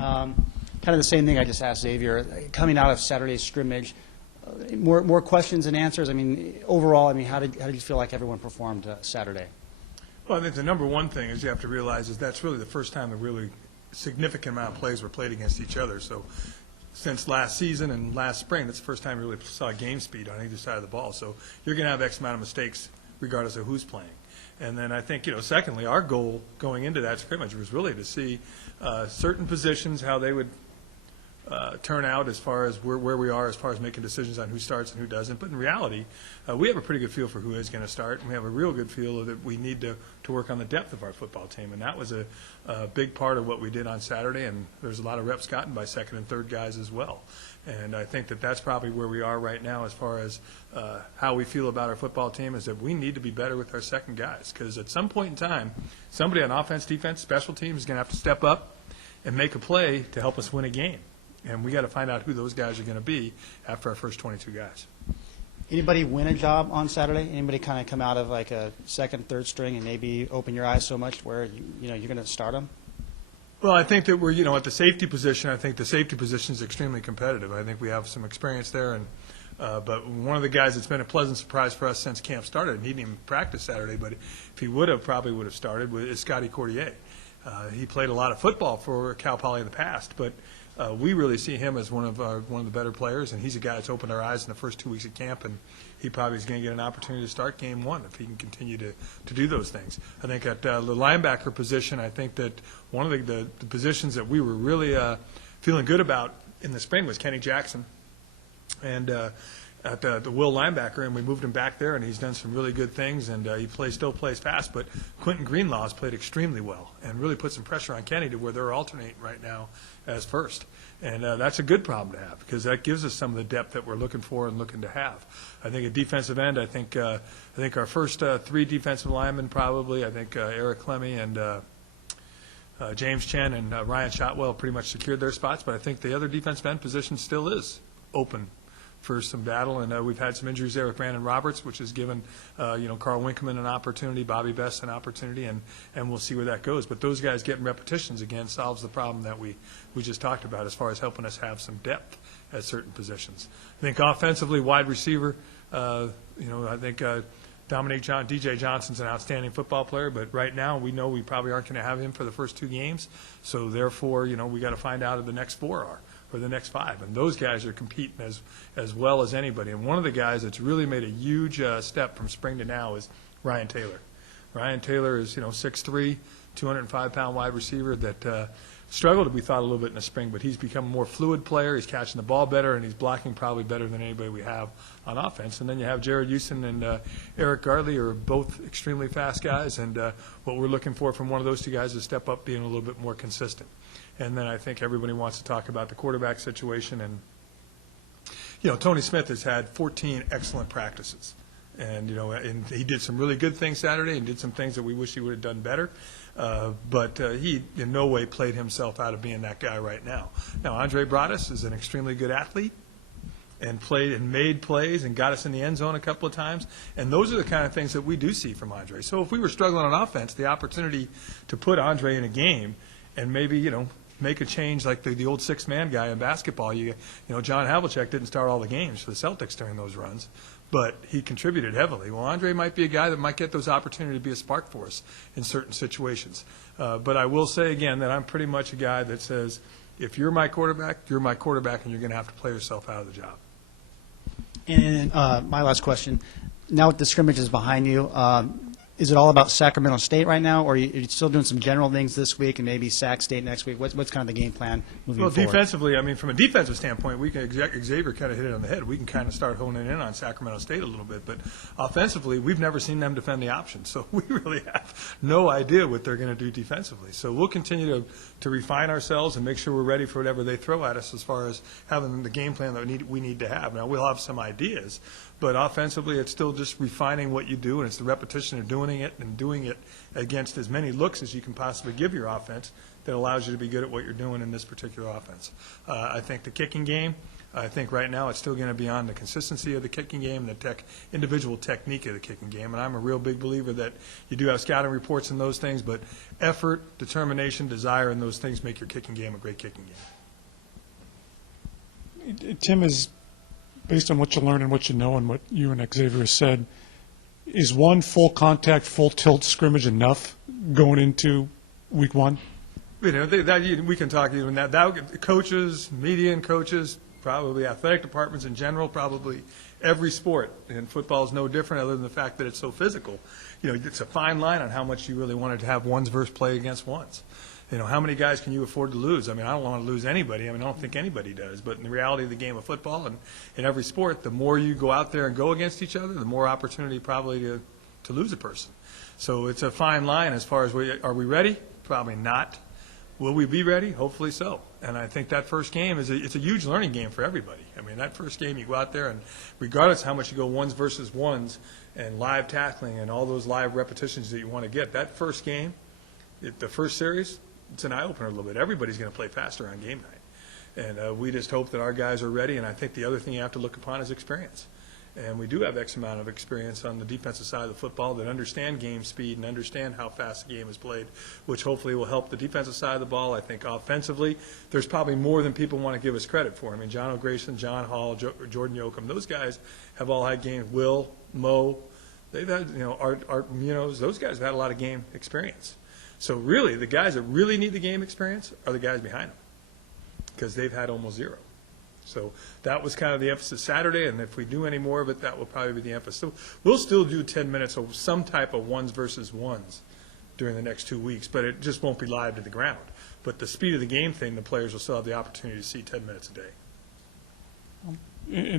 Kind of the same thing I just asked Xavier. Coming out of Saturday's scrimmage, more questions than answers. I mean, overall, I mean, how did you feel like everyone performed Saturday? Well, I think the number one thing is you have to realize is that's really the first time a really significant amount of plays were played against each other. So since last season and last spring, that's the first time we really saw game speed on either side of the ball. So you're going to have X amount of mistakes regardless of who's playing. And then I think, secondly, our goal going into that scrimmage was really to see certain positions, how they would turn out as far as where we are as far as making decisions on who starts and who doesn't. But in reality, we have a pretty good feel for who is going to start, and we have a real good feel that we need to work on the depth of our football team. And that was a big part of what we did on Saturday, and there's a lot of reps gotten by second and third guys as well. And I think that that's probably where we are right now as far as how we feel about our football team is that we need to be better with our second guys, because at some point in time, somebody on offense, defense, special teams is going to have to step up and make a play to help us win a game. And we got to find out who those guys are going to be after our first 22 guys. Anybody win a job on Saturday? Anybody kind of come out of like a second, third string and maybe open your eyes so much where you're going to start them? Well, I think that we're at the safety position. I think the safety position is extremely competitive. I think we have some experience there, and but one of the guys that's been a pleasant surprise for us since camp started, and he didn't even practice Saturday, but if he probably would have started, is Scotty Quartier. He played a lot of football for Cal Poly in the past, but we really see him as one of the better players, and he's a guy that's opened our eyes in the first 2 weeks of camp, and he probably is going to get an opportunity to start game one if he can continue to do those things. I think at the linebacker position, I think that one of the positions that we were really feeling good about in the spring was Kenny Jackson, and at the will linebacker, and we moved him back there, and he's done some really good things, and he still plays fast. But Quentin Greenlaw has played extremely well and really put some pressure on Kenny to where they're alternating right now as first. And that's a good problem to have, because that gives us some of the depth that we're looking for and looking to have. I think at defensive end, I think our first three defensive linemen probably, I think Eric Clemmy and James Chen and Ryan Shotwell pretty much secured their spots, but I think the other defensive end position still is open for some battle, and we've had some injuries there with Brandon Roberts, which has given Carl Winkelman an opportunity, Bobby Best an opportunity, and we'll see where that goes. But those guys getting repetitions again solves the problem that we just talked about as far as helping us have some depth at certain positions. I think offensively, wide receiver, I think DJ Johnson's an outstanding football player, but right now we know we probably aren't going to have him for the first two games, so therefore we got to find out who the next four are, or the next five, and those guys are competing as well as anybody. And one of the guys that's really made a huge step from spring to now is Ryan Taylor. Ryan Taylor is 6'3", 205-pound wide receiver that struggled, we thought, a little bit in the spring, but he's become a more fluid player. He's catching the ball better, and he's blocking probably better than anybody we have on offense. And then you have Jared Houston and Eric Gartley are both extremely fast guys, and what we're looking for from one of those two guys is step up being a little bit more consistent. And then I think everybody wants to talk about the quarterback situation. And, Tony Smith has had 14 excellent practices. And, and he did some really good things Saturday and did some things that we wish he would have done better. But he in no way played himself out of being that guy right now. Now, Andre Broaddus is an extremely good athlete and played and made plays and got us in the end zone a couple of times. And those are the kind of things that we do see from Andre. So if we were struggling on offense, the opportunity to put Andre in a game and maybe, make a change like the old six-man guy in basketball. John Havlicek didn't start all the games for the Celtics during those runs, but he contributed heavily. Well, Andre might be a guy that might get those opportunities to be a spark for us in certain situations. But I will say again that I'm pretty much a guy that says, if you're my quarterback, and you're going to have to play yourself out of the job. And my last question, now with the scrimmages behind you, is it all about Sacramento State right now, or are you still doing some general things this week and maybe Sac State next week? What's kind of the game plan moving forward? Well, defensively, from a defensive standpoint, Xavier kind of hit it on the head. We can kind of start honing in on Sacramento State a little bit. But offensively, we've never seen them defend the option. So we really have no idea what they're going to do defensively. So we'll continue to refine ourselves and make sure we're ready for whatever they throw at us as far as having the game plan that we need to have. Now, we'll have some ideas. But offensively, it's still just refining what you do, and it's the repetition of doing it and doing it against as many looks as you can possibly give your offense that allows you to be good at what you're doing in this particular offense. I think the kicking game, I think right now it's still going to be on the consistency of the kicking game, the individual technique of the kicking game. And I'm a real big believer that you do have scouting reports and those things, but effort, determination, desire, and those things make your kicking game a great kicking game. Tim, is based on what you learn and what you know and what you and Xavier said, is one full contact, full tilt scrimmage enough going into week one? We can talk even that. Coaches, media and coaches, probably athletic departments in general, probably every sport, and football is no different other than the fact that it's so physical. It's a fine line on how much you really wanted to have ones versus play against ones. How many guys can you afford to lose? I mean, I don't want to lose anybody. I mean, I don't think anybody does. But in the reality of the game of football and in every sport, the more you go out there and go against each other, the more opportunity probably to lose a person. So it's a fine line as far as are we ready? Probably not. Will we be ready? Hopefully so. And I think that first game it's a huge learning game for everybody. I mean, that first game you go out there and regardless of how much you go ones versus ones and live tackling and all those live repetitions that you want to get, that first game, the first series, it's an eye-opener a little bit. Everybody's going to play faster on game night. And we just hope that our guys are ready. And I think the other thing you have to look upon is experience. And we do have X amount of experience on the defensive side of the football that understand game speed and understand how fast the game is played, which hopefully will help the defensive side of the ball. I think offensively, there's probably more than people want to give us credit for. I mean, John O'Grayson, John Hall, Jordan Yoakum, those guys have all had games. Will, Mo, they've had, Art Munoz, those guys have had a lot of game experience. So really, the guys that really need the game experience are the guys behind them because they've had almost zero. So that was kind of the emphasis Saturday, and if we do any more of it, that will probably be the emphasis. So we'll still do 10 minutes of some type of ones versus ones during the next 2 weeks, but it just won't be live to the ground. But the speed of the game thing, the players will still have the opportunity to see 10 minutes a day. In the